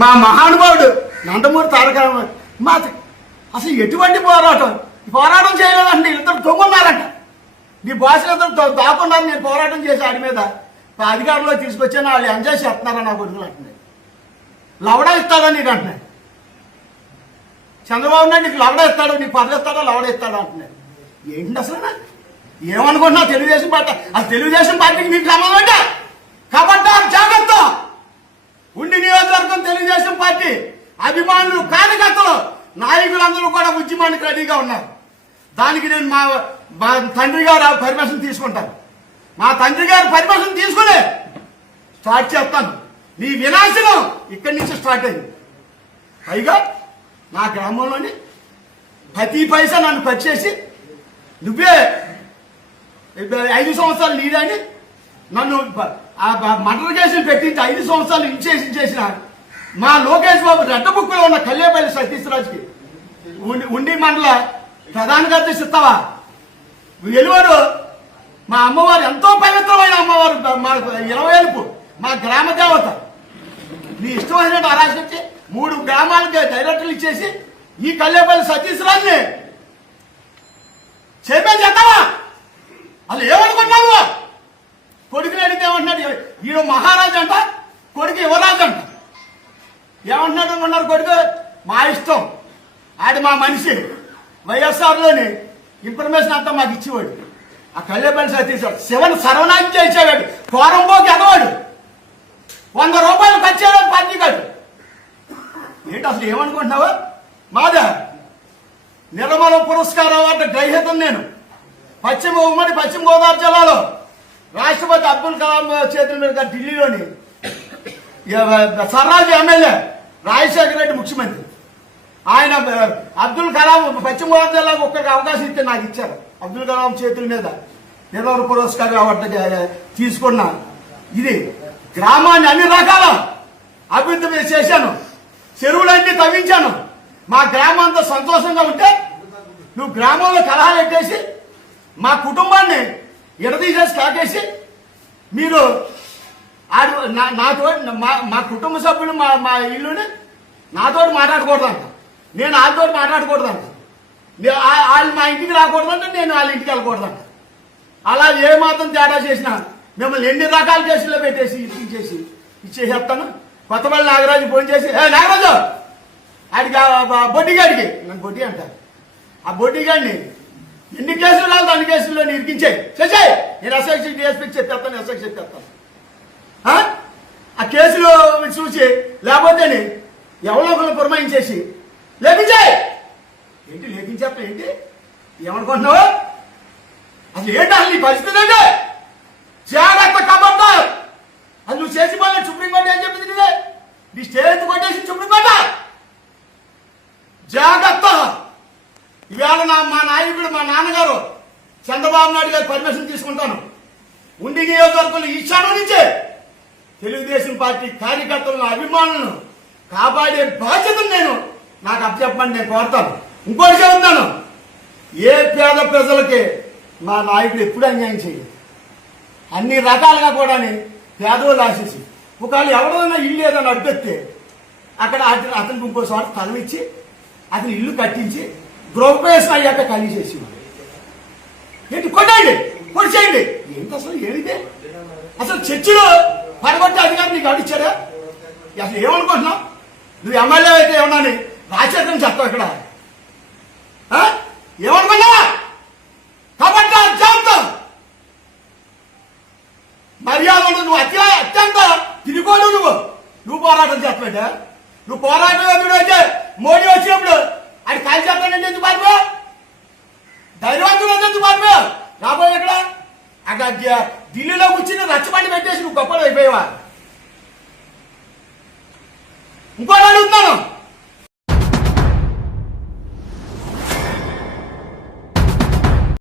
మా మహానుభావుడు నందమూరి తారక మా అసలు ఎటువంటి పోరాటం? పోరాటం చేయలేదంటే ఇద్దరు దొంగన్నారంట నీ భాషలు ఇద్దరు దాక్కున్నారు నేను పోరాటం చేసి ఆడి మీద అధికారంలో తీసుకొచ్చాను వాళ్ళు ఎంజాయ్ చేస్తున్నారని నా కొడుకులు అంటున్నాయి. లవడా ఇస్తాడని నీకు అంటున్నాయి. చంద్రబాబు నాయుడు నీకు లవడ ఇస్తాడు నీకు పదవి ఇస్తాడో లవడ ఇస్తాడు అంటున్నాడు ఏంటి అసలు ఏమనుకుంటున్నా తెలుగుదేశం పార్టీ ఆ తెలుగుదేశం పార్టీకి నీకు సంబంధం అంటే కాబట్టి జాగ్రత్త ఉండి నియోజకవర్గం తెలుగుదేశం పార్టీ అభిమానులు కార్యకర్తలు నాయకులందరూ కూడా ఉద్యమానికి రెడీగా ఉన్నారు. దానికి నేను మా మా తండ్రి గారు పర్మిషన్ తీసుకుంటాను మా తండ్రి గారు పర్మిషన్ తీసుకుని స్టార్ట్ చేస్తాను. నీ వినాశనం ఇక్కడి నుంచి స్టార్ట్ అయింది. పైగా నా గ్రామంలోని ప్రతి పైసా నన్ను పచ్చేసి నువ్వే ఐదు సంవత్సరాలు నీదని నన్ను ఆ మర్డర్ కేసులు పెట్టించి ఐదు సంవత్సరాలు ఇన్చేసి చేసిన మా లోకేష్ బాబు రెట్టబుక్కులో ఉన్న కల్లేపల్లి సతీష్ రాజుకి ఉండి ఉండి మండల ప్రధాన కార్యదర్శి ఇస్తావా వెలువరు మా అమ్మవారు ఎంతో పవిత్రమైన అమ్మవారు మా ఇరవై ఏలుపు మా గ్రామ దేవత. నీ ఇష్టమైన ఆరాశించి మూడు గ్రామాలకి డైరెక్టర్లు ఇచ్చేసి ఈ కల్లేపల్లి సతీష్ రాజుని చేపే చేద్దామా అసలు ఏమనుకున్నావు కొడుకుని అడిగితే ఏమంటున్నాడు? ఈయన మహారాజు అంట కొడుకు యువరాజు అంట ఏమంటున్నాడు అనుకున్నారు కొడుకు? మా ఇష్టం. ఆడి మా మనిషి. వైఎస్ఆర్లోని ఇన్ఫర్మేషన్ అంతా మాకు ఇచ్చేవాడు. ఆ కళ్ళేపల్లి సతీష్ శివన్ సర్వనాశం చేసేవాడు. కోరంబోకి ఎదవాడు వంద రూపాయలు ఖర్చు పంచిగాడు ఏంటి అసలు ఏమనుకుంటున్నావు? మాదా నిర్మల పురస్కార అవార్డు గ్రహీతం నేను. పశ్చిమ ఉమ్మడి పశ్చిమ గోదావరి జిల్లాలో రాష్ట్రపతి అబ్దుల్ కలాం చేతుల మీద ఢిల్లీలోని సర్రాజు ఎమ్మెల్యే రాజశేఖర రెడ్డి ముఖ్యమంత్రి. ఆయన అబ్దుల్ కలాం పశ్చిమ గోదావరి జిల్లాకు ఒక్కరికి అవకాశం ఇస్తే నాకు ఇచ్చారు. అబ్దుల్ కలాం చేతుల మీద నిర్మల పురస్కారం అవార్డు తీసుకున్నా. ఇది గ్రామాన్ని అన్ని రకాల అభివృద్ధి చేశాను. చెరువులన్నీ తవ్వించాను. మా గ్రామం అంతా సంతోషంగా ఉంటే నువ్వు గ్రామంలో కలహాలు ఎట్టేసి మా కుటుంబాన్ని ఎడదీసేసి కాకేసి మీరు ఆడు నా- నాతో మా మా కుటుంబ సభ్యులు మా మా ఇల్లుని నాతో మాట్లాడకూడదంట. నేను వాళ్ళతో మాట్లాడకూడదంట. వాళ్ళు మా ఇంటికి రాకూడదంట నేను వాళ్ళ ఇంటికి వెళ్ళకూడదంట. అలా ఏ మాత్రం తేడా చేసినా మిమ్మల్ని ఎన్ని రకాల కేసుల్లో పెట్టేసి ఇచ్చేసి ఇచ్చేసేస్తాను? కొత్తపల్లి నాగరాజు ఫోన్ చేసి ఏ నాగరాజు! ఆడికి బొడ్డిగాడికి. నన్ను బొడ్డి అంటారు ఆ బొడ్డిగాడిని ఎన్ని కేసులు కావాలి అన్ని కేసుల్లో ఇరికించే. చేసాయి! నేను ఎస్ఐకి డిఎస్పీకి చెప్పేస్తాను ఎస్ఐకి చెప్పేస్తాను. ఆ? కేసులో చూసి లేకపోతే ఎవరో ఒకరు పురమాయించేసి లేపించాయి. ఏంటి లేపించేస్తా ఏంటి? ఏమనుకుంటున్నావు? అసలు ఏంటి అసలు నీ పరిస్థితి అంటే జాగ్రత్త కబడ్డా అది నువ్వు చేసి పోలే సుప్రీంకోర్టు ఏం చెప్పింది నీదే నీ స్టేజ్ కొట్టేసి సుప్రీంకోర్టు జాగ్రత్త. ఇవాళ నా మా నాయకుడు మా నాన్నగారు చంద్రబాబు నాయుడు గారు పర్మిషన్ తీసుకుంటాను. ఉండి నియోజకవర్గంలో ఇచ్చాను నుంచే తెలుగుదేశం పార్టీ కార్యకర్తలను అభిమానులను కాపాడే బాధ్యతను నేను నాకు అప్పచెప్పమని నేను కోరుతాను. ఇంకోటి చెబుతాను ఏ పేద ప్రజలకి మా నాయకుడు ఎప్పుడు అన్యాయం చేయదు అన్ని రకాలుగా కూడా పేదవాళ్ళు ఆశించి ఒకవేళ ఎవరైనా ఇల్లు ఏదైనా అడ్డెత్తే అక్కడ అతనికి ఇంకో చోట స్థలం అతని ఇల్లు కట్టించి గృహప్రవేశం అయ్యాక ఖాళీ చేసి ఏంటి కొట్టండి కొట్టి ఏంటి అసలు ఏమిటి? అసలు చర్చిలో పడగొట్టే అధికారం నీకు అడిచారా అసలు ఏమనుకుంటున్నావు? నువ్వు ఎమ్మెల్యే అయితే ఏమన్నా రాజశేఖరం చెప్తావు ఇక్కడ. ఆ? ఏమనుకున్నా కాబట్టి జాగ్రత్త. మర్యాద నువ్వు అత్య అత్యంత తిరిగోడు నువ్వు. నువ్వు పోరాటం చేస్తాడ నువ్వు పోరాటం అయితే మోడీ వచ్చినప్పుడు అది కాల్ అక్కడ ఢిల్లీలో కూర్చుని రచ్చబండి పెట్టేసి నువ్వు గొప్పలు అయిపోయావా? ఇంకోటి అడుగుతున్నాను.